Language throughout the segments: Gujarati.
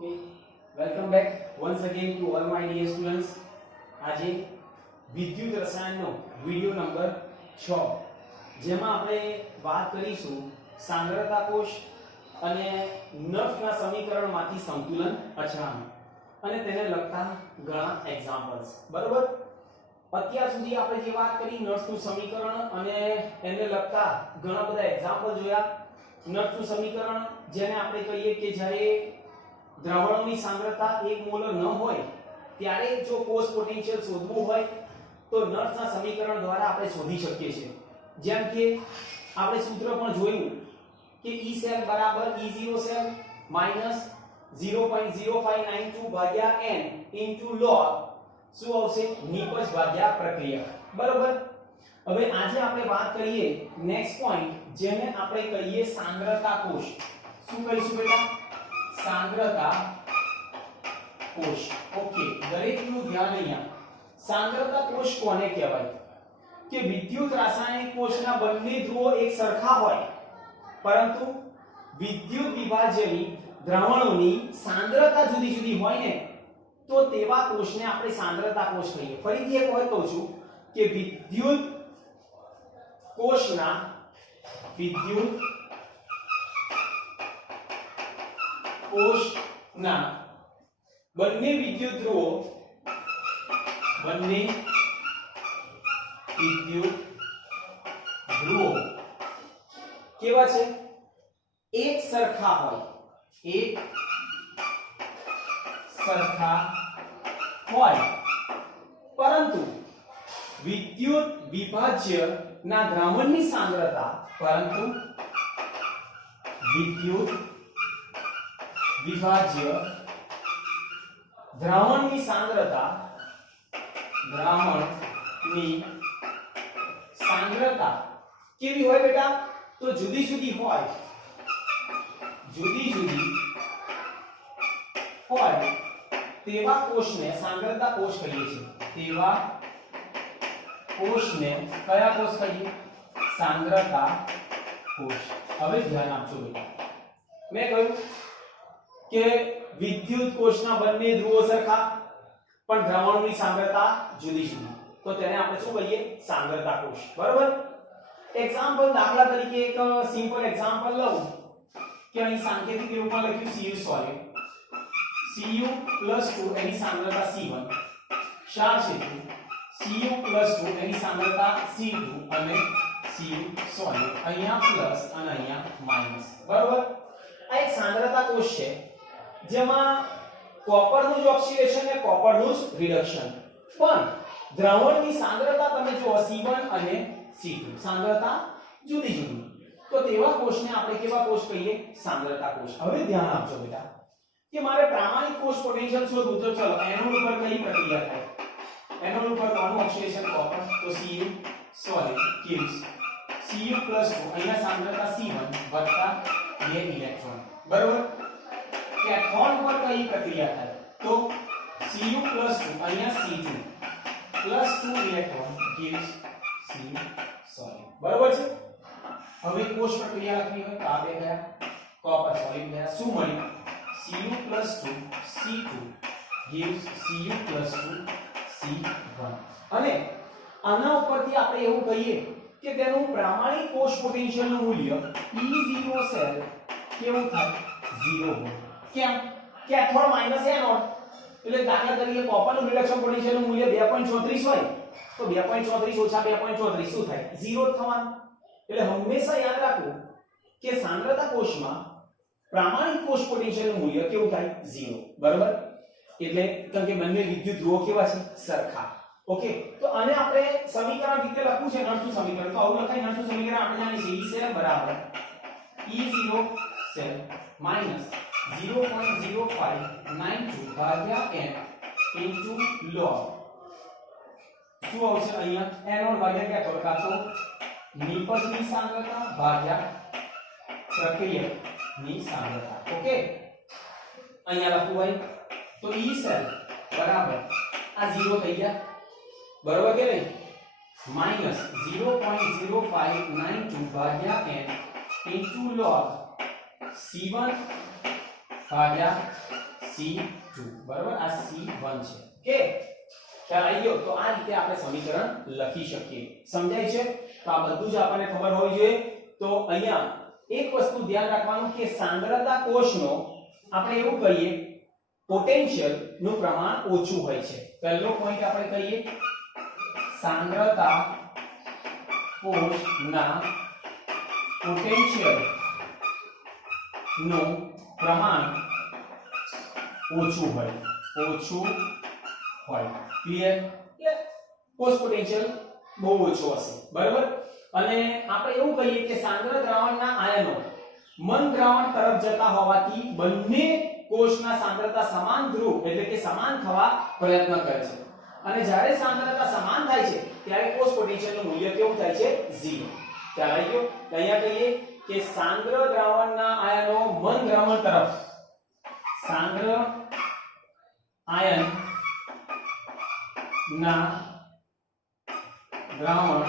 Okay, welcome back once again to all my dear students. આજે વિદ્યુત રસાયણનો વિડિયો નંબર 6 જેમાં આપણે વાત કરીશું સાંદ્રતા કોષ અને નર્સના સમીકરણમાંથી સંતુલન અચળાંક અને તેને લગતા ઘણા એક્ઝામ્પલ્સ. બરોબર, અત્યાર સુધી આપણે જે વાત કરી નર્સનું સમીકરણ અને એને લગતા ઘણા બધા એક્ઝામ્પલ જોયા. નર્સનું સમીકરણ જેને આપણે કહીએ કે જ્યારે દ્રાવણોની સાંદ્રતા 1 મોલર ન હોય ત્યારે જો કોષ પોટેન્શિયલ શોધવું હોય તો નર્સના સમીકરણ દ્વારા આપણે શોધી શકીએ છીએ. જેમ કે આપણે સૂત્ર પણ જોયું કે E સેલ બરાબર E0 સેલ માઈનસ 0.0592 ભાગ્યા n ઇન્ટુ log શું આવશે નિપજ ભાગ્યા પ્રક્રિયા. બરોબર, હવે આજે આપણે વાત કરીએ નેક્સ્ટ પોઈન્ટ જેને આપણે કહીએ સાંદ્રતા કોષ. શું કહીશું બેટા? सांद्रता कोष. ओके, दरेकનું ધ્યાન અહીંયા. सांद्रता कोष કોને કહેવાય? કે વિદ્યુત રાસાયણિક કોષના બંને ધ્રુવો એક સરખા હોય પરંતુ વિદ્યુત વિભાજ્યની દ્રાવણોની સાંદ્રતા જુદી જુદી હોય ને તો તેવા કોષને આપણે સાંદ્રતા કોષ કહીએ. ફરીથી એક વખત કહું છું કે વિદ્યુત કોષના બંને વિદ્યુત ધ્રુવો કેવા છે? એક સરખા હોય પરંતુ વિદ્યુત વિભાજ્ય ના દ્રાવણની સાંદ્રતા દ્રાવણની સાંદ્રતા કેવી હોય બેટા? તો જુદી જુદી હોય તેવા કોષને સાંદ્રતા કોષ કહીએ છીએ. તેવા કોષને કયા કોષ કહીએ? સાંદ્રતા કોષ. હવે ધ્યાન આપજો બેટા, મેં કહ્યું કે વિદ્યુત કોષના બંને ધ્રુવો સરખા પણ દ્રાવણોની સાંદ્રતા જુદી જુદી, તો તેને આપણે શું કહીએ? સાંદ્રતા કોષ. બરોબર, એક્ઝામ્પલ દાખલા તરીકે એક સિમ્પલ એક્ઝામ્પલ લઉં કે અહીં સાંકેતિક રૂપમાં લખ્યું Cu સોલિડ Cu+2 એની સાંદ્રતા C1 ક્ષાર છે Cu+2 એની સાંદ્રતા C2 અને Cu સોલિડ અહીંયા પ્લસ અને અહીંયા માઈનસ. બરોબર, આ એક સાંદ્રતા કોષ છે જેમાં કોપરનું જ ઓક્સિડેશન અને કોપરનું જ રિડક્શન, પણ દ્રાવણની સાંદ્રતા તમે જો C1 અને C2 સાંદ્રતા જુદી જુદી, તો તેવા કોષને આપણે કેવા કોષ કહીએ? સાંદ્રતા કોષ. હવે ધ્યાન આપજો બેટા કે મારે પ્રામાણિક કોષ પોટેન્શિયલ શોધવું, તો ચલો એનોડ ઉપર કઈ પ્રક્રિયા થાય? એનોડ ઉપર કોનું ઓક્સિડેશન? કોપર, તો Cu સોલિડ gives Cu+2 અહીંયા સાંદ્રતા C1 વત્તા 2 ઇલેક્ટ્રોન. બરોબર, કેથોડ પર કઈ પ્રક્રિયા થાય? તો Cu+2 અહીંયા C2 +2 electron gives Cu solid. બરોબર છે. હવે કોષ પ્રક્રિયા લખવી હોય તો આ બે ગયા કોપર સોલિડ ગયા, શું મળ્યું? Cu+2 C2 gives Cu+2 C1. અને આના ઉપરથી આપણે એવું કહીએ કે તેનું પ્રામાણિક કોષ પોટેન્શિયલનું મૂલ્ય E0 સેલ કેવું થાય? 0 હોય. કેમ? કેથોડ માઈનસ એનોડ, એટલે દાખલા તરીકે કોપરનું રિડક્શન પોટેન્શિયલનું મૂલ્ય 2.34 હોય તો 2.34 ઓછા 2.34 શું થાય? 0 થવાનું. એટલે હંમેશા યાદ રાખો કે સાંદ્રતા કોષમાં પ્રામાણિક કોષ પોટેન્શિયલનું મૂલ્ય કેવું થાય? 0. બરાબર, એટલે કારણ કે બંને વિદ્યુત ધ્રુવો કેવા છે? સરખા. ઓકે, તો આને આપણે સમીકરણ રીતે લખવું છે નળનું સમીકરણ. તો આવું લખાય નળનું સમીકરણ આપણે જાણીએ છીએ E સેલ બરાબર E0 સેલ માઈનસ 0.0592 ભાગ્યા n ઇન્ટુ log શું આવશે અહીંયા? એનોડ ભાગ્યા કેથોડ કાં તો નિપજની સાંદ્રતા ભાગ્યા પ્રક્રિયકની સાંદ્રતા. ઓકે, અહીંયા લખવું હોય તો E સેલ બરાબર આ 0 થઈ ગયા. બરોબર કે નહીં? માઈનસ 0.0592 ભાગ્યા n ઇન્ટુ log C1 ભાગ્યા C2 બરાબર આ C1 છે ઓકે ખ્યાલ આવી ગયો તો આ રીતે આપણે સમીકરણ લખી શકીએ સમજાય છે તો આ બધું જ આપણને ખબર હોવી જોઈએ તો અહીંયા એક વસ્તુ ધ્યાન રાખવાનું કે સાંદ્રતા કોષનો આપણે એવું કહીએ પોટેન્શિયલ નું પ્રમાણ ઓછું હોય છે પહેલો પોઈન્ટ આપણે કહીએ સાંદ્રતા કોષના પોટેન્શિયલ નું પ્રમાણ ઓછું હોય ક્લિયર એટલે કોષ પોટેન્શિયલ બહુ ઓછો હશે બરાબર અને આપણે એવું કહીએ કે સાંદ્ર દ્રાવણના આયનો મન દ્રાવણ તરફ જતા હોવાથી બંને કોષના સાંદ્રતા સમાન ધ્રુવ એટલે કે સમાન થવા પ્રયત્ન કરે છે અને જ્યારે સાંદ્રતા સમાન થાય છે ત્યારે કોષ પોટેન્શિયલનું મૂલ્ય કેવું થાય છે 0 ખ્યાલ આવી ગયો અહીંયા કહીએ કે સાંદ્ર દ્રાવણના આયનો મન દ્રાવણ તરફ સાંદ્ર આયન ના દ્રાવણ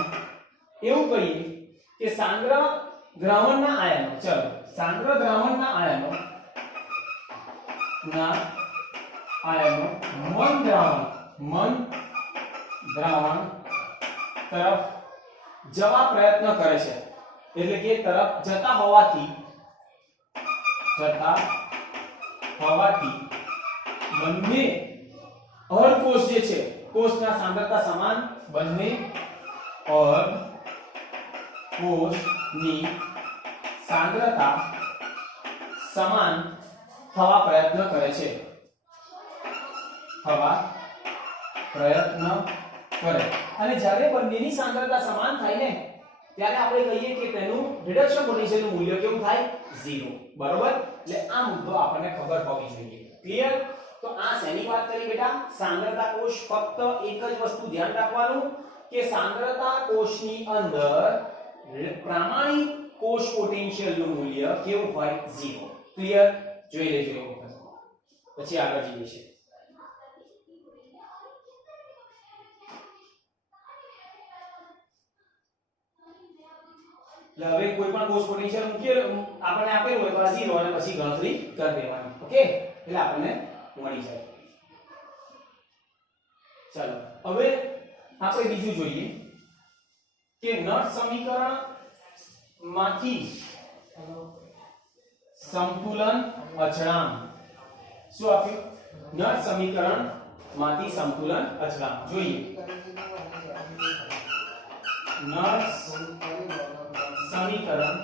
એવું કહીએ કે સાંદ્ર દ્રાવણના આયનો ચલો સાંદ્ર દ્રાવણના આયનો મન દ્રાવણ તરફ જવા પ્રયત્ન કરે છે એટલે કે તરફ જતા હોવાથી બંને અર્ધ કોષ જે છે કોષના સાંદ્રતા સમાન બંને અર્ધ કોષની સાંદ્રતા સમાન થવા પ્રયત્ન કરે છે અને જ્યારે બંનેની સાંદ્રતા સમાન થાય ને ત્યારે આપણે કહીએ કે તેનું રિડક્શન પોટેન્શિયલનું મૂલ્ય કેવું થાય 0 બરોબર એટલે આ મુદ્દો આપણને ખબર હોવી જોઈએ ક્લિયર તો આ શેની વાત કરી બેટા સાંદ્રતા કોષ ફક્ત એક જ વસ્તુ ધ્યાન રાખવાનું કે સાંદ્રતા કોષની અંદર પ્રામાણિક કોષ પોટેન્શિયલનું મૂલ્ય કેવું હોય 0 ક્લિયર જોઈ લેજો એક વખત પછી આગળ જઈએ છીએ હવે કોઈ પણ કોષ પોટેન્શિયલ મૂકીએ આપણને આપેલું હોય તો આ 0 અને પછી ગણતરી કરી દેવાની ઓકે એટલે આપણને મળી જાય ચાલો હવે આપણે બીજું જોઈએ કે નટ સમીકરણ માંથી સંતુલન અચળાંક શું આપ્યું નટ સમીકરણ માંથી સંતુલન અચળાંક જોઈએ નટ સમીકરણ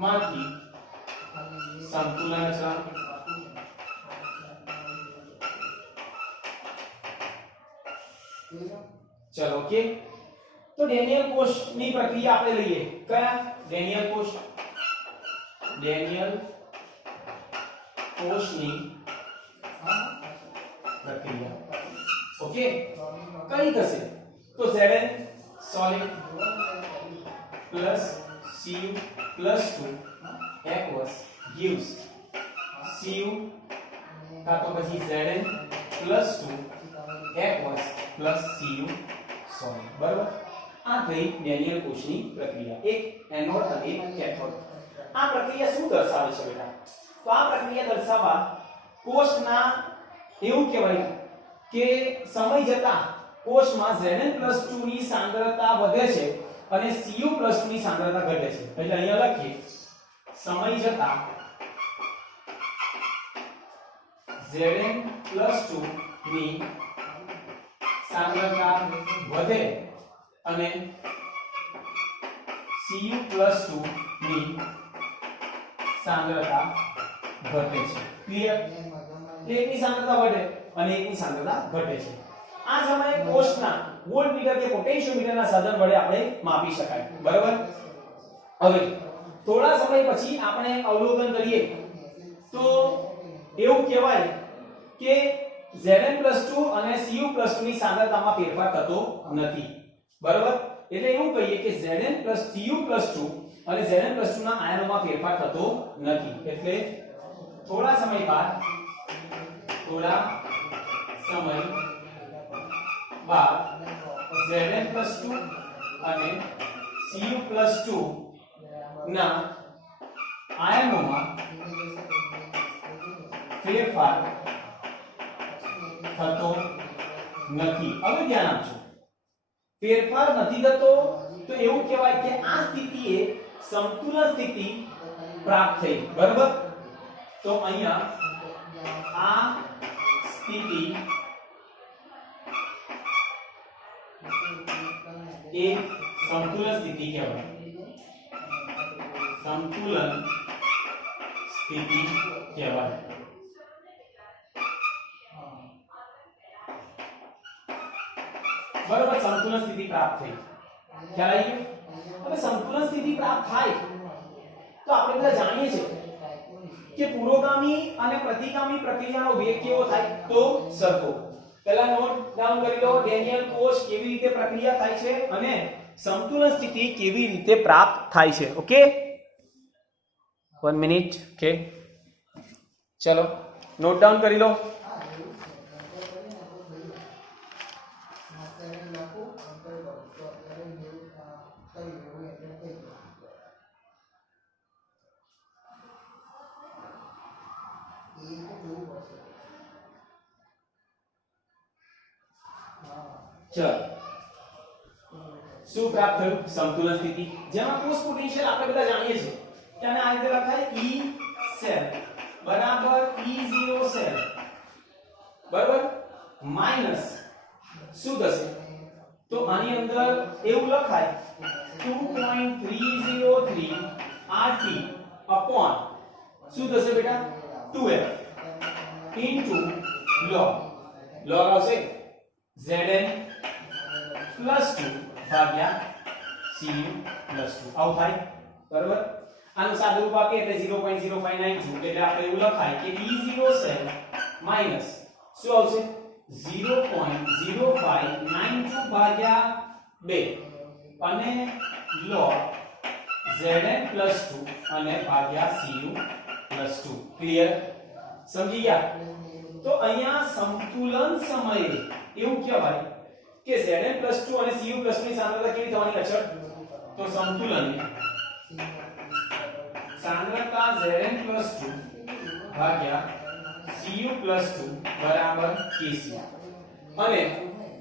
માંથી સંતુલન અચળાંક ચલો ઓકે તો ડેનિયલ કોષની પ્રક્રિયા આપણે લઈએ કયા ડેનિયલ કોષની પ્રક્રિયા ઓકે કઈ થશે તો Zn solid plus Cu plus 2 aqueous gives Cu કા તો પછી Zn plus 2 aqueous plus Cu solid બરાબર આ થઈ ડેનિયલ કોષની પ્રક્રિયા એક એનોડ અને એક કેથોડ આ પ્રક્રિયા શું દર્શાવે છે બેટા તો આ પ્રક્રિયા દર્શાવવા કોષના એવું કહેવાય કે સમય જતા કોષમાં Zn+2 ની સાંદ્રતા વધે છે અને Cu+2 ની સાંદ્રતા ઘટે છે એટલે અહીંયા લખીએ સમય જતા Zn+2 ની સાંદ્રતા વધે અને Cu+2 ની સાંદ્રતા ઘટે છે ક્લિયર એકની સાંદ્રતા વધે અને એકની સાંદ્રતા ઘટે છે આ સમયે કોષના વોલ્ટમીટર કે પોટેન્શિયોમીટરના સાધન વડે આપણે માપી શકાય બરાબર હવે થોડા સમય પછી આપણે અવલોકન કરીએ તો એવું કહેવાય કે Zn+2 અને Cu+2 ની સાંદ્રતામાં ફેરફાર થતો નથી બરાબર એટલે એવું કહીએ કે Zn+Cu+2 અને Zn+2 ના આયનોમાં ફેરફાર થતો નથી એટલે થોડા સમય બાદ Zn+2 અને Cu+2 ના આયનોમાં ફેરફાર થતો નથી. હવે ધ્યાન આપજો, ફેરફાર નથી થતો તો એવું કહેવાય કે આ સ્થિતિએ સમતુલન સ્થિતિ પ્રાપ્ત થઈ. બરાબર, તો અહીંયા આ સ્થિતિ એ સમતુલન સ્થિતિ કહેવાય. સંતુલન સ્થિતિ કહેવાય. બરાબર, સંતુલન સ્થિતિ પ્રાપ્ત થઈ. ખ્યાલ આવી ગયો? હવે સંતુલન સ્થિતિ પ્રાપ્ત થાય તો આપણે બધા જાણીએ છીએ કે પુરોગામી અને પ્રતિગામી પ્રક્રિયાનો વેગ કેવો થાય? તો સરખો. પહેલા નોટ ડાઉન કરી લો, ડેનિયલ કોષ કેવી રીતે પ્રક્રિયા થાય છે અને સંતુલન સ્થિતિ કેવી રીતે પ્રાપ્ત થાય છે. Okay, 1 minute. ઓકે, ચલો નોટ ડાઉન કરી લો. ચલો, શું પ્રાપ્ત થયું? સંતુલન સ્થિતિ, જેમાં કોષ પોટેન્શિયલ આપણે બધા જાણીએ છીએ કે આને આ રીતે લખાય E સેલ બરાબર E0 સેલ બરાબર માઈનસ શું થશે? તો આની અંદર એવું લખાય 2.303 RT upon શું થશે બેટા? 2F into log આવશે Zn plus 2 ભાગ્યા Cu plus 2 આવું થાય. બરાબર, આનું સાદું રૂપ આપીએ એટલે 0.0592 એટલે આપણે એવું લખાય કે E0 સેલ માઈનસ શું આવશે? 0.0592 ભાગ્યા 2 અને log Zn plus 2 અને ભાગ્યા Cu plus 2. ક્લિયર? સમજી ગયા? તો અહીંયા સંતુલન સમયે એવું કહેવાય કે Zn plus 2 અને Cu plus 2 ની સાંદ્રતા કેવી થવાની અચળ? તો સંતુલન સાંદ્રતા Zn plus 2 ભાગ્યા Cu plus 2 બરાબર Kc. અને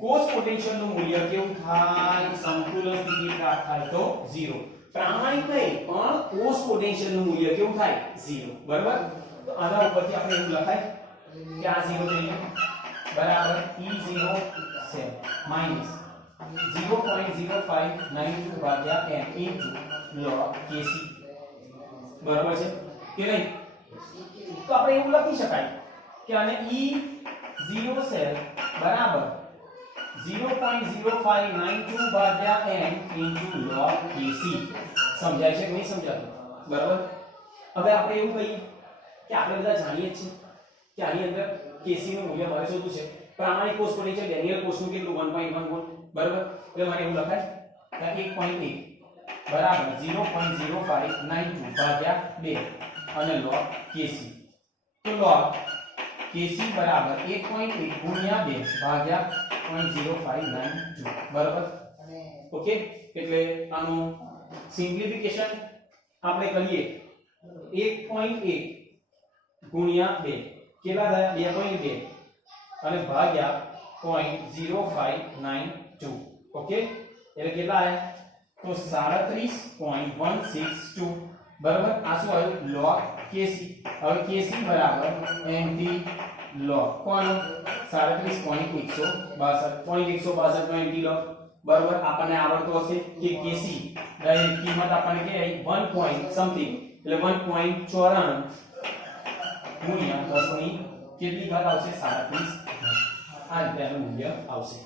કોષ પોટેન્શિયલ નું મૂલ્ય કેવું થાય? સંતુલન સ્થિતિ પ્રાપ્ત થાય તો 0. પ્રામાણિક નહીં પણ કોષ પોટેન્શિયલ નું મૂલ્ય કેવું થાય? 0. બરાબર, તો આના ઉપરથી આપણે એવું લખાય કે આ 0 થઈ ગયું બરાબર E0 સેલ માઈનસ 0.0592 ભાગ્યા n into log Kc. બરાબર છે કે નહીં? તો આપણે એવું લખી શકાય કે આને E0 સેલ બરાબર 0.0592 ભાગ્યા n into log Kc. સમજાય છે કે નહીં સમજાતું? બરાબર, હવે આપણે એવું કહીએ કે આપણે બધા જાણીએ છીએ કે આની અંદર Kc નું મૂલ્ય મારે શોધવું છે. પ્રામાણિક કોષ પોટેન્શિયલ ડેનિયલ કોષનું કેટલું? 1.1 વોલ્ટ. બરાબર, એટલે મારે એવું લખાય કે 1.1 બરાબર 0.0592 ભાગ્યા 2 અને log Kc. તો log Kc બરાબર 1.1 ગુણ્યા 2 ભાગ્યા 0.0592. બરાબર, ઓકે. એટલે આનું સિમ્પ્લિફિકેશન આપણે કરીએ 1.1 ગુણ્યા 2 કેટલા થયા? 2.2 અને ભાગ્યા 0.0592. ઓકે, એટલે કેટલા આયા? તો 37.162. બરાબર, આ શું આવ્યું? log Kc. હવે Kc બરાબર mt log કોણ? 37.162 mt log. બરાબર, આપણને આવડતો હશે કે Kc ડાયરેક્ટ કિંમત આપણને કે 1 point સમથિંગ એટલે 1.94 ગુણ્યા 10 ની કેટલી ઘાત આવશે? 37. આ રીતે આનું મૂલ્ય આવશે.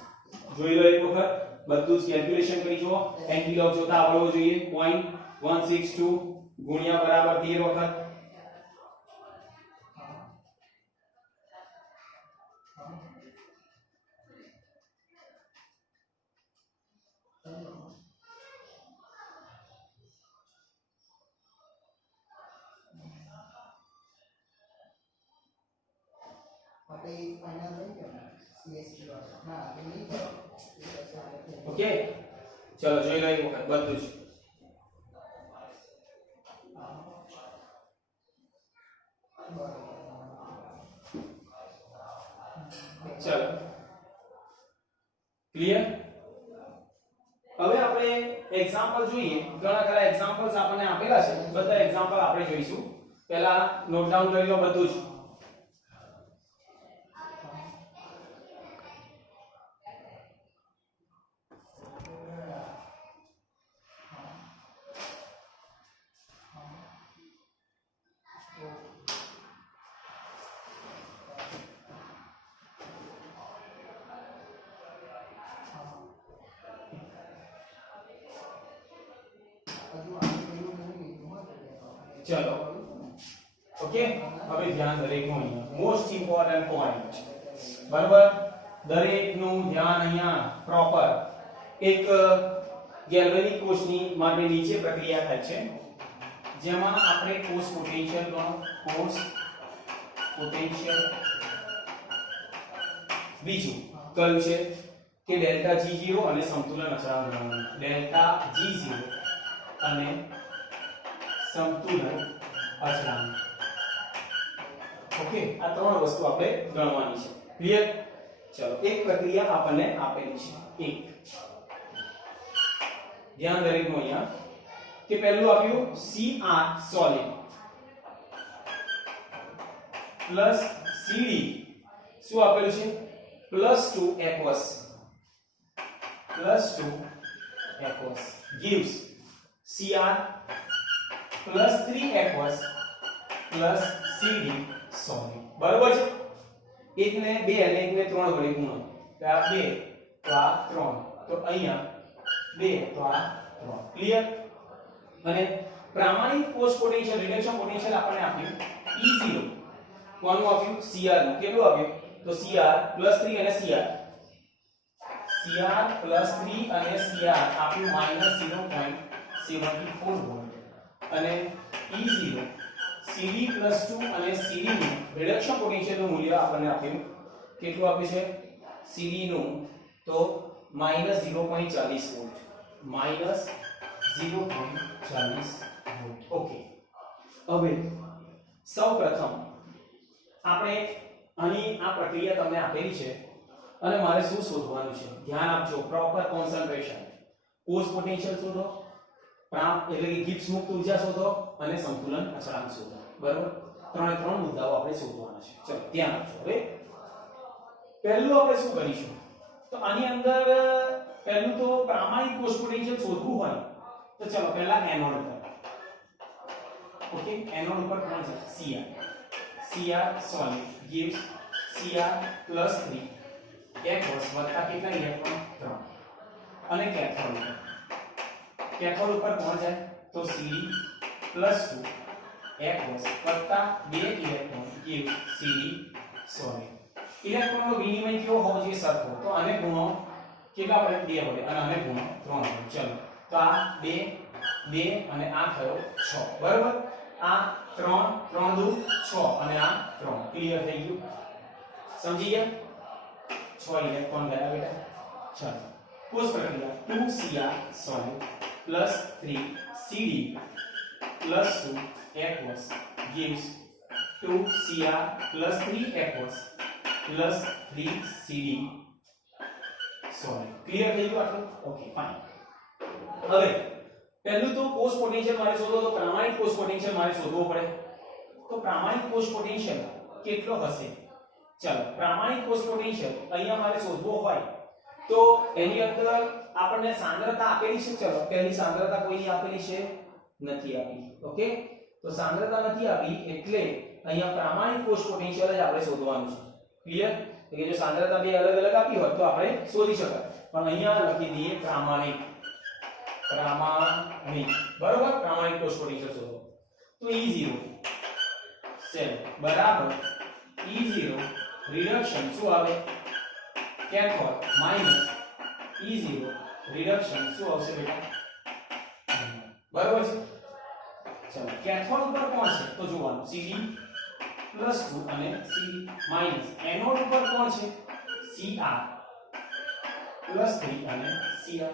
જોઈ લો એક વખત, બધું જ કેલ્ક્યુલેશન કરી જુઓ. nt log જોતા આવડવો જોઈએ. 0.162 ગુણ્યા બરાબર 13 વખત. ઓકે, ચલો જોઈ લો એક વખત બધું જ. ક્લિયર? હવે આપણે એક્ઝામ્પલ જોઈએ. ઘણા ખરા એક્ઝામ્પલ્સ આપણને આપેલા છે, બધા એક્ઝામ્પલ આપણે જોઈશું. પહેલા નોટ ડાઉન કરી લો બધું જ. चलो ओके, હવે ધ્યાન દરેકનું અહીંયા મોસ્ટ ઇમ્પોર્ટન્ટ પોઈન્ટ, બરાબર? દરેકનું ધ્યાન અહીંયા પ્રોપર. એક ગેલ્વેનિક કોષની માટે નીચે પ્રક્રિયા થાય છે, જેમાં આપણે કોષ પોટેન્શિયલ બીજું કયું છે કે ડેલ્ટા G0 અને સમતુલન અચળાંક ગણવાનું. ડેલ્ટા G0 અને સમતુલન અચળાંક. ઓકે, આ ત્રણ વસ્તુ આપણે ગણવાની છે. ક્લિયર? ચલો, એક પ્રક્રિયા આપણને આપેલી છે. એક ધ્યાન દરેકનું અહીંયા કે પહેલું આપ્યું Cr સોલિડ પ્લસ Cd શું આપેલું છે +2 aqueous gives Cr +3 aqueous plus Cd solid. બરોબર છે? એક ને 2 અને એક ને 3 વડે ગુણો તો આ 2 તો આ 3 તો અહીંયા 2 તો આ 3. ક્લિયર? અને પ્રામાણિક કોષ પોટેન્શિયલ રિડક્શન પોટેન્શિયલ આપણને આપ્યું E0. કોનું આપ્યું? Cr નું. કેટલું આપ્યું? તો Cr +3 અને Cr +3 અને Cr આપ્યું -0.74 વોલ્ટ. અને E0 Cd +2 અને Cd નું રિડક્શન પોટેન્શિયલ નું મૂલ્ય આપણને આપ્યું. કેટલું આપ્યું છે? Cd નું તો -0.40 વોલ્ટ. -0.40 વોલ્ટ. ઓકે, હવે સૌપ્રથમ આપણે આની આ પ્રક્રિયા તમને આપેલી છે અને મારે શું શોધવાનું છે? ધ્યાન આપજો, પ્રોપર કોન્સન્ટ્રેશન. કોષ પોટેન્શિયલ શોધો, એટલે કે ગિબ્સ મુક્ત ઊર્જા શોધો અને સંતુલન અચળાંક શોધો. બરાબર? ત્રણ મુદ્દાઓ આપણે શોધવાના છે. ચલો ધ્યાન આપજો. હવે પહેલું આપણે શું કરીશું? તો આની અંદર પહેલું તો પ્રામાણિક કોષ પોટેન્શિયલ શોધવું હોય તો ચલો પહેલા એનોડ પર. ઓકે, એનોડ ઉપર કોણ છે? Cr solid gives Cr +3 aqueous વત્તા કેટલા ઇલેક્ટ્રોન? 3. અને કેથોડ ઉપર કોણ જાય? તો Cd +2 aqueous વત્તા 2 ઇલેક્ટ્રોન gives Cd solid. ઇલેક્ટ્રોનનો વિનિમય કેવો હોવો જોઈએ? સરખો. તો આને ગુણો કેટલા વડે? 2 વડે. અને આને ગુણો 3 વડે. ચલો, તો આ 2 અને આ થયો 6. બરાબર? આ 3 3 દુ 6 અને આ 3. ક્લિયર થઈ ગયું? સમજી ગયા? 6 ઇલેક્ટ્રોન ગયા બેટા. ચાલો, કોષ પ્રક્રિયા 2Cr solid +3 Cd +2 aqueous gives 2Cr +3 aqueous +3 Cd solid. Clear થઈ ગયું આટલું? Okay, fine. હવે પહેલું તો કોષ પોટેન્શિયલ મારે શોધવો, તો પ્રામાણિક કોષ પોટેન્શિયલ મારે શોધવો પડે. તો પ્રામાણિક કોષ પોટેન્શિયલ કેટલો હશે? ચાલો, પ્રામાણિક કોષ પોટેન્શિયલ અહીંયા મારે શોધવો હોય તો એની અંદર આપણને સાંદ્રતા આપેલી છે. ચલો, પહેલી સાંદ્રતા કોઈની આપેલી છે? નથી આપી. ઓકે, તો સાંદ્રતા નથી આપી એટલે અહીંયા પ્રામાણિક કોષ પોટેન્શિયલ જ આપણે શોધવાનું છે. ક્લિયર? એટલે જો સાંદ્રતા બે અલગ અલગ આપી હોત તો આપણે શોધી શકાય, પણ અહીંયા લખી દઈએ પ્રામાણિક. બરોબર? પ્રામાણિક કોષ પોટેન્શિયલ શોધો તો E0 સેલ બરાબર E0 રિડક્શન શું આવે? કેથોડ માઈનસ E0 રિડક્શન શું આવશે બેટા? બરાબર છે? ચલો, કેથોડ ઉપર કોણ છે? તો જોવાનું Cd +2 અને Cd માઈનસ. એનોડ ઉપર કોણ છે? Cr +3 અને Cr.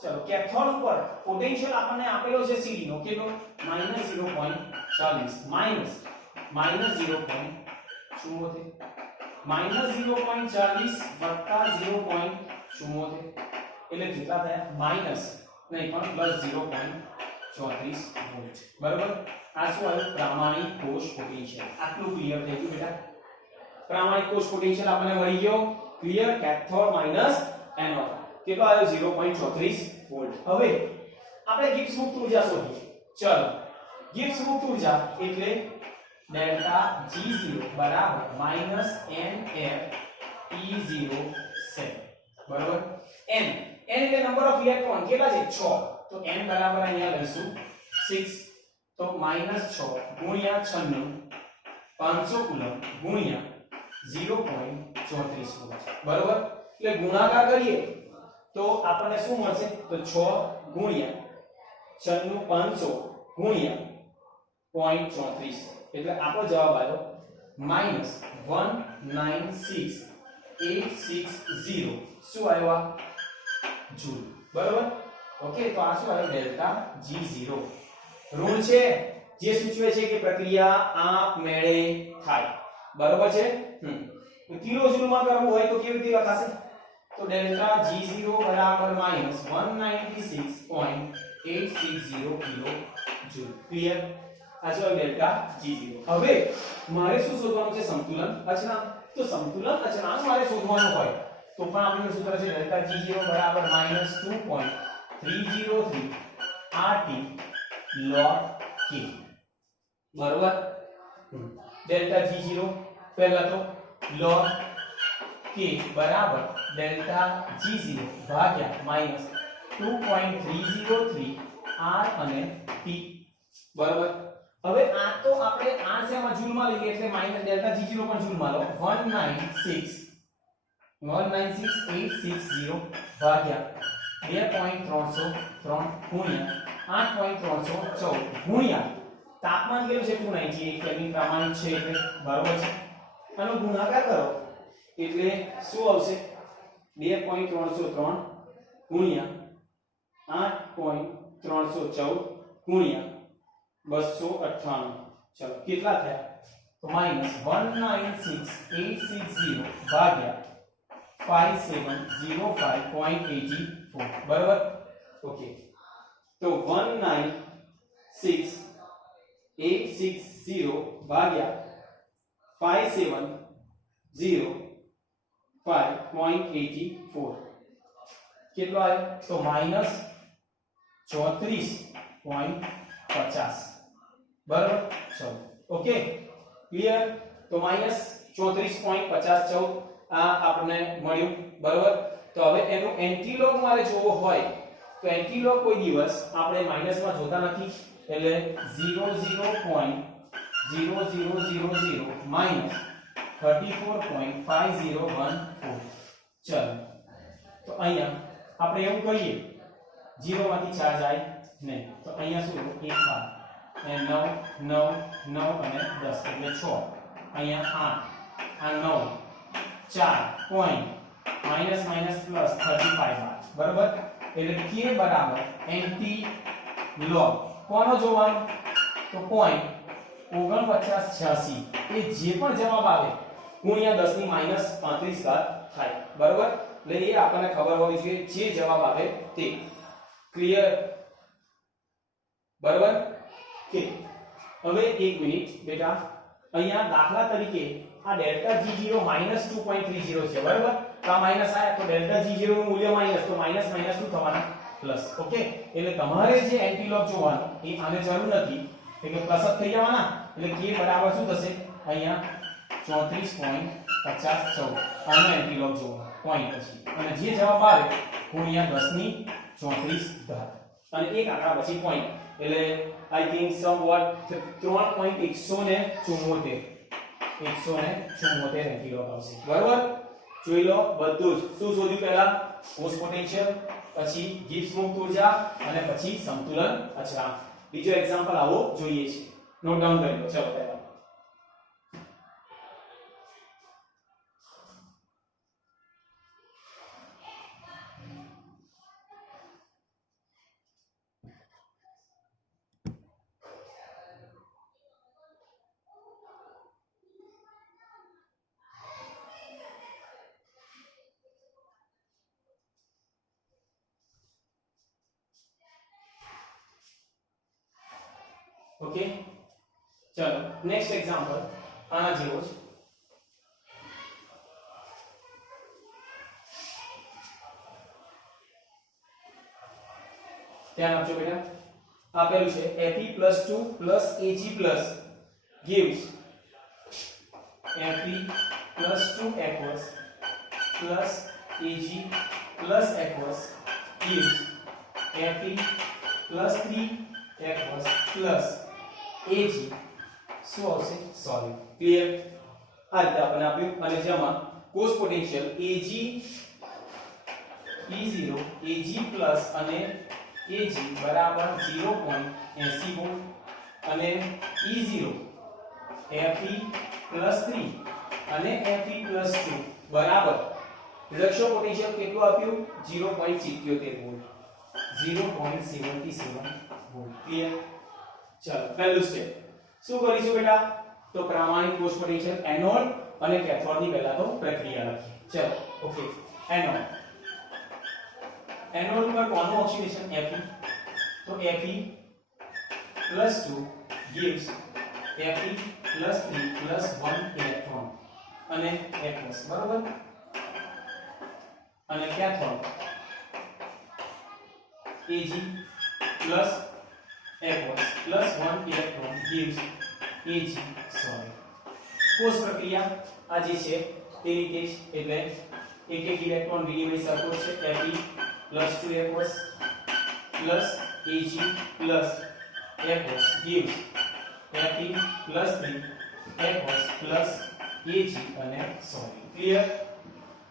ચલો, કેથોડ ઉપર પોટેન્શિયલ આપણને આપેલો છે Cd નો કેટલો? -0.40 માઈનસ -0.40 વત્તા 0.74 એટલે કેટલા થયા માઈનસ નહીં પણ પ્લસ 0.34 વોલ્ટ બરાબર આ શું આવ્યું પ્રામાણિક કોષ પોટેન્શિયલ આટલું ક્લિયર થઈ ગયું બેટા પ્રામાણિક કોષ પોટેન્શિયલ આપણને મળી ગયો ક્લિયર કેથોડ માઈનસ એનોડ કેટલો આવ્યો 0.34 વોલ્ટ હવે આપણે ગિબ્સ મુક્ત ઊર્જા શોધીએ ચલો ગિબ્સ મુક્ત ઊર્જા એટલે ડેલ્ટા G0 બરાબર માઈનસ NF E07 બરાબર n એટલે નંબર ઓફ ઇલેક્ટ્રોન કેટલા છે 6 તો n બરાબર અહીંયા લઈશું 6 તો -6 ગુણ્યા 96 500 કુલમ ગુણ્યા 0.34 વોલ્ટ બરાબર એટલે ગુણાકાર કરીએ તો આપણને શું મળશે તો 6 ગુણ્યા 96 500 ગુણ્યા 0.34 એટલે આપણો જવાબ આવ્યો -196860 શું આવ્યો આ જૂલ બરાબર ઓકે તો આ શું આવ્યો ડેલ્ટા G0 ઋણ છે જે સૂચવે છે કે પ્રક્રિયા આપમેળે થાય બરાબર છે કિલો જૂલમાં કરવું હોય તો કેવી રીતે લખાશે તો ડેલ્ટા G0 બરાબર -196.860 કિલો જૂલ ક્લિયર આ શું ડેલ્ટા G0 હવે મારે શું શોધવાનું છે સંતુલન અચળાંક તો સંતુલન અચળાંક મારે શોધવાનું હોય તો પણ આપણું સૂત્ર છે ડેલ્ટા G0 બરાબર -2.303 RT log K બરાબર ડેલ્ટા G0 પહેલા તો log K બરાબર ડેલ્ટા G0 ભાગ્યા -2.303 R અને T બરાબર હવે આ તો આપણે આ સેમાં જૂલમાં લઈએ એટલે માઈનસ ડેલ્ટા G0 પણ જૂલમાં લો 196860 ભાગ્યા 2.303 ગુણ્યા 8.314 ગુણ્યા તાપમાન કેટલું છે 298 કેલ્વિન પ્રમાણિત છે એટલે બરાબર છે આનો ગુણાકાર કરો એટલે શું આવશે 2.303 ગુણ્યા 8.314 ગુણ્યા 298 ચલો કેટલા થયા તો -196860 ભાગ્યા 5705.84 બરાબર ઓકે તો 196,860 ભાગ્યા 5705.84 કેટલો આવ્યો તો -34.50 બરાબર ચલો ઓકે ક્લિયર તો -34.50 આ આપણને મળ્યું બરાબર તો હવે એનું એન્ટીલોગ મારે જોવો હોય તો એન્ટીલોગ કોઈ દિવસ આપણે માઈનસમાં જોતા નથી એટલે 0.0000 માઈનસ 34.5014 ચલો તો અહીંયા આપણે એવું કહીએ 0 માંથી 4 જાય નહીં તો અહીંયા શું 1 બાર અને 9 9 9 અને 10 એટલે 6 અહીંયા 8 આ 9 4 પોઈન્ટ માઈનસ માઈનસ પ્લસ 35 બરાબર એટલે k બરાબર એન્ટી લોગ કોનો જોવાનો તો પોઈન્ટ 4986 એ જે પણ જવાબ આવે ગુણ્યા 10 ની માઈનસ 35 ઘાત થાય બરાબર એટલે એ આપણને ખબર હોવી જોઈએ જે જવાબ આવે તે ક્લિયર બરાબર કે હવે 1 મિનિટ બેટા અહીંયા દાખલા તરીકે આ ડેલ્ટા G0 -2.30 છે બરાબર તો આ માઈનસ આયા તો ડેલ્ટા G0 નું મૂલ્ય માઈનસ તો માઈનસ માઈનસ શું થવાના પ્લસ ઓકે એટલે તમારે જે એન્ટીલોગ જોવાનો એ આને જરૂર નથી એટલે પ્લસ જ થઈ જવાના એટલે k બરાબર શું થશે અહીંયા 34.5014 આનો એન્ટીલોગ જોવાનો પોઈન્ટ પછી અને જે જવાબ આવે ગુણ્યા 10 ની 34 ઘાત અને એક આંકડા પછી પોઈન્ટ એટલે આઈ થિંક સમવોટ 3.174 એન્ટીલોગ આવશે બરાબર જોઈ લો બધું જ શું શોધ્યું પહેલા કોષ પોટેન્શિયલ પછી ગિબ્સ મુક્ત ઊર્જા અને પછી સંતુલન અચળાંક બીજો એક્ઝામ્પલ આવો જોઈએ છે નોટ ડાઉન કરી લો ચલો પહેલા ઓકે, ચલો નેક્સ્ટ એક્ઝામ્પલ આના જેવો જ. ધ્યાન આપજો બેટા. આપેલું છે fe + 2 + ag plus gives fe + 2 aqueous plus ag plus aqueous gives fe + 3 aqueous plus ag શું આવશે સોલિડ. ક્લિયર? આ રીતે આપણે આપ્યું અને જેમાં કોષ potential ag E0 ag plus અને Ag બરાબર 0.80 વોલ્ટ અને E0 Fe + 3 અને Fe + 2 બરાબર રિડક્શન પોટેન્શિયલ કેટલું આપ્યું 0.77 વોલ્ટ 0.77 વોલ્ટ. ક્લિયર? ચલો પહેલું સ્ટેપ શું કરીશું બેટા? તો પ્રામાણિક કોષ પોટેન્શિયલ એનોડ અને કેથોડ ની પહેલા તો પ્રક્રિયા લખીએ. ચલો ઓકે. એનોડ ઉપર કોનું ઓક્સિડેશન Fe, તો Fe + 2 gives Fe + 3 + 1 ઇલેક્ટ્રોન અને aqueous બરોબર. અને cathode Ag plus aqueous plus 1 electron gives Ag solid. કોષ પ્રક્રિયા આ જે છે તે રીતે જ, એટલે એક એક ઇલેક્ટ્રોન વિનિમય સરખો છે. Fe plus 2 aqueous plus Ag plus aqueous gives Fe plus 3 aqueous plus Ag અને solid. ક્લિયર?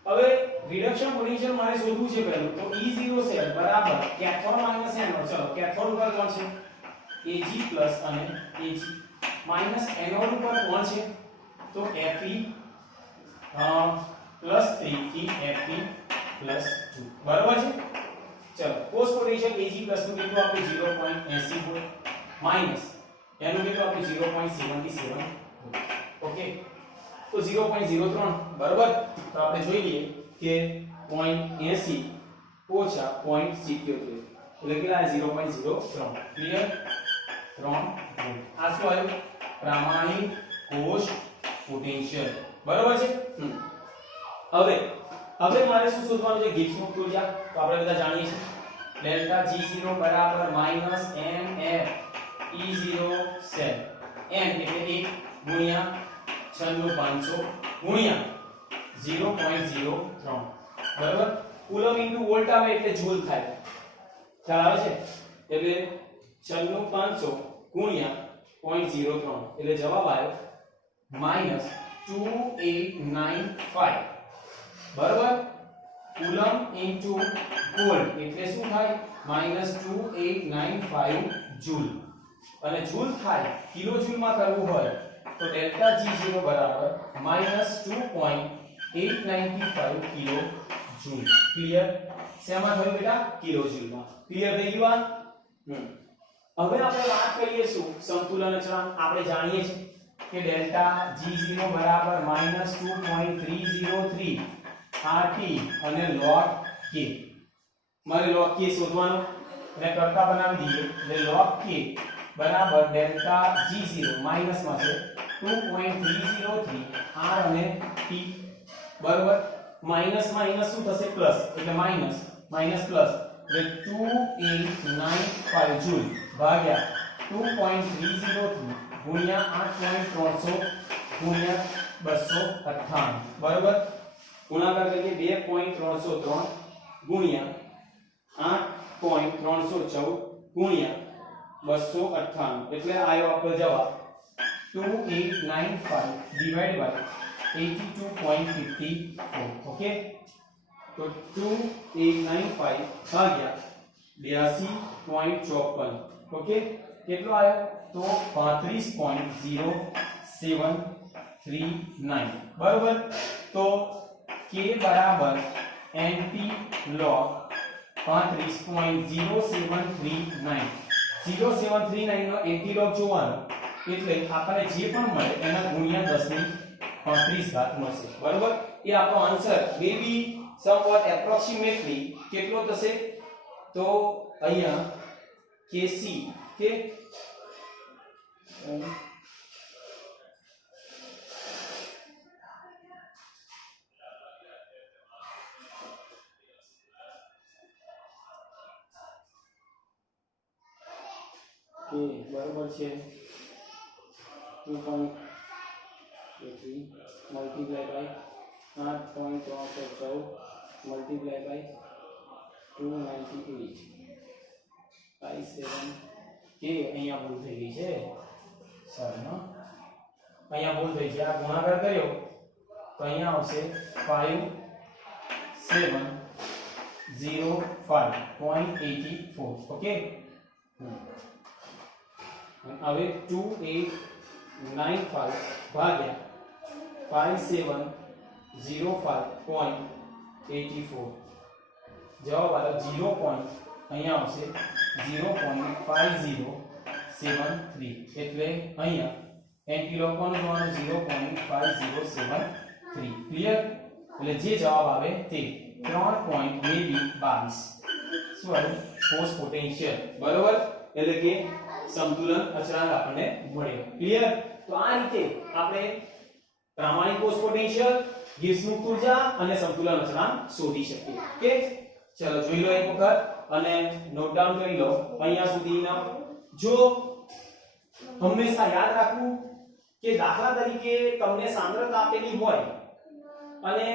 હવે રિડક્શન પોટેન્શિયલ મારે શોધવું છે પહેલું, તો E0 સેલ બરાબર કેથોડ માઈનસ એનોડ. ચલો કેથોડ ઉપર કોણ છે? Ag plus અને Ag માઈનસ એનોડ ઉપર કોણ છે? તો Fe plus 3 થી Fe plus 2 બરાબર છે. ચલો કોષ પોટેન્શિયલ Ag plus નું કેટલું આપ્યું 0.80 વોલ્ટ માઈનસ એનું કેટલું આપ્યું 0.77 વોલ્ટ. ઓકે, તો 0.03 બરાબર. તો આપણે જોઈ લઈએ કે 0.80 ઓછા 0.77 એટલે કેટલા 0.03. ક્લિયર? 3 વોલ્ટ. આ શું આવ્યું? પ્રામાણિક કોષ પોટેન્શિયલ બરાબર છે. હવે મારે શું શોધવાનું છે? ગિબ્સ મુક્ત ઉર્જા. તો આપણે બધા જાણીએ છીએ ડેલ્ટા G0 બરાબર -mf E0 સેલ n એટલે 1 ગુણ્યા 96500 ગુણ્યા 0.03 બરાબર. કુલમ ઇન્ટુ વોલ્ટ આવે એટલે જૂલ થાય. ખ્યાલ આવે છે? એટલે 96500 ગુણ્યા 0.03 એટલે જવાબ આવ્યો -2895 બરાબર. કુલમ ઇન્ટુ વોલ્ટ એટલે શું થાય? -2895 જૂલ. અને જૂલ થાય કિલો જૂલમાં કરવું હોય તો ડેલ્ટા G0 બરાબર -2.895 કિલો જૂલ. ક્લિયર? શેમાં થયું બેટા? કિલો જૂલમાં. ક્લિયર થઈ ગયું? હવે આપણે વાત કરીએ શું સંતુલન અચળાંક. આપણે જાણીએ છીએ કે ડેલ્ટા G0 બરાબર -2.303 RT અને log K. મારે log K શોધવાનો અને કરતા બનાવી દઈએ. એટલે log K બરાબર ડેલ્ટા G0 માઈનસમાં છે 2.303 R અને T બરાબર. માઈનસ માઈનસ શું થશે? પ્લસ. એટલે માઈનસ પ્લસ એટલે 2895 જૂલ ભાગ્યા 2.303 ગુણ્યા 8.300 ગુણ્યા 298 બરાબર. ગુણાકાર કરીએ 2.303 ગુણ્યા 8.314 ગુણ્યા 298 એટલે આયો આપણો જવાબ 2895 ડિવાઇડ બાય 82.54. ઓકે, તો 2895 ભાગ્યા 82.54. ઓકે, કેટલો આવ્યો? તો 35.0739 બરાબર. તો K બરાબર NT log 35.0739 0739 નો NT log જોવાનો એટલે આપણને જે પણ મળે એના ગુણ્યા 10 ની 35 મળશે બરાબર. એ આપણો આન્સર મે બી somewhat approximately કેટલો થશે? તો અહીંયા KC કે કે બરાબર છે 2.83 મલ્ટીપ્લાય બાય 8.314 મલ્ટીપ્લાય બાય 298 57 કે અહીંયા ભૂલ થઈ ગઈ છે સોરી હા અહીંયા ભૂલ થઈ છે આ ગુણાકાર કર્યો તો અહીંયા આવશે 5705.84 ઓકે હવે 2895 ભાગ્યા 5705.84 જવાબ આવ્યો 0. અહીંયા આવશે 0.5073 એટલે અહીંયા એન્ટી લખવાનું થવાનું 0.5073 ક્લિયર એટલે જે જવાબ આવે તે 3.22 શું આવ્યું ફોર્સ પોટેન્શિયલ બરોબર એટલે કે સંતુલન અચળાંક આપણને મળ્યો ક્લિયર તો આ રીતે આપણે પ્રામાણિક ફોર્સ પોટેન્શિયલ ગિબ્સ મુક્ત ઊર્જા અને સંતુલન અચળાંક શોધી શકીએ ઓકે ચલો જોઈ લો એક વખત અને નોટ ડાઉન કરી લો અહીંયા સુધીના જો હંમેશા યાદ રાખવું કે દાખલા તરીકે તમને સાંદ્રતા આપેલી હોય અને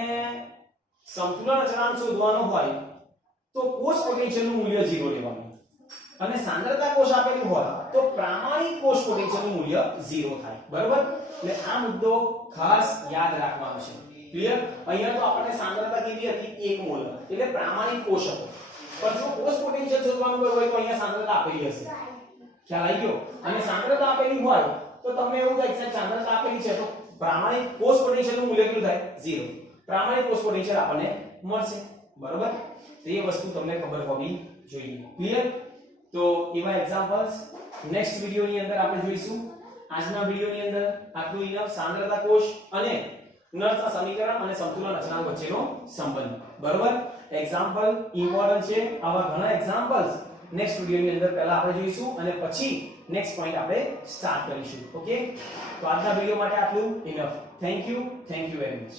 સંતુલન અચળાંક શોધવાનો હોય તો કોષ પોટેન્શિયલનું મૂલ્ય 0 લેવાનું અને સાંદ્રતા કોષ આપેલી હોય તો પ્રામાણિક કોષ પોટેન્શિયલનું મૂલ્ય 0 થાય બરાબર એટલે આ મુદ્દો ખાસ યાદ રાખવાનો છે ક્લિયર અહીંયા તો આપણને સાંદ્રતા કેવી હતી 1 મોલ એટલે પ્રામાણિક કોષ હતો પણ જો કોષ પોટેન્શિયલ શોધવાનું હોય તો અહીંયા સાંદ્રતા આપેલી હશે ખ્યાલ આવી ગયો અને સાંદ્રતા આપેલી હોય તો તમને એવું થાય કે સાંદ્રતા આપેલી છે તો પ્રામાણિક કોષ પોટેન્શિયલનું મૂલ્ય કેટલું થાય 0 પ્રામાણિક કોષ પોટેન્શિયલ આપણને મળશે બરાબર તો એ વસ્તુ તમને ખબર હોવી જોઈએ ક્લિયર તો એવા એક્ઝામ્પલ્સ નેક્સ્ટ વિડિયોની અંદર આપણે જોઈશું આજના વિડિયોની અંદર આટલું ઇનફ સાંદ્રતા કોષ અને નર્સના સમીકરણ અને સંતુલન અચળાંક વચ્ચેનો સંબંધ બરાબર એક્ઝામ્પલ ઇમ્પોર્ટન્ટ છે આવા ઘણા એક્ઝામ્પલ્સ નેક્સ્ટ વિડિયોની અંદર પહેલા આપણે જોઈશું અને પછી નેક્સ્ટ પોઈન્ટ આપણે સ્ટાર્ટ કરીશું ઓકે તો આજના વિડિયો માટે આટલું enough thank you very much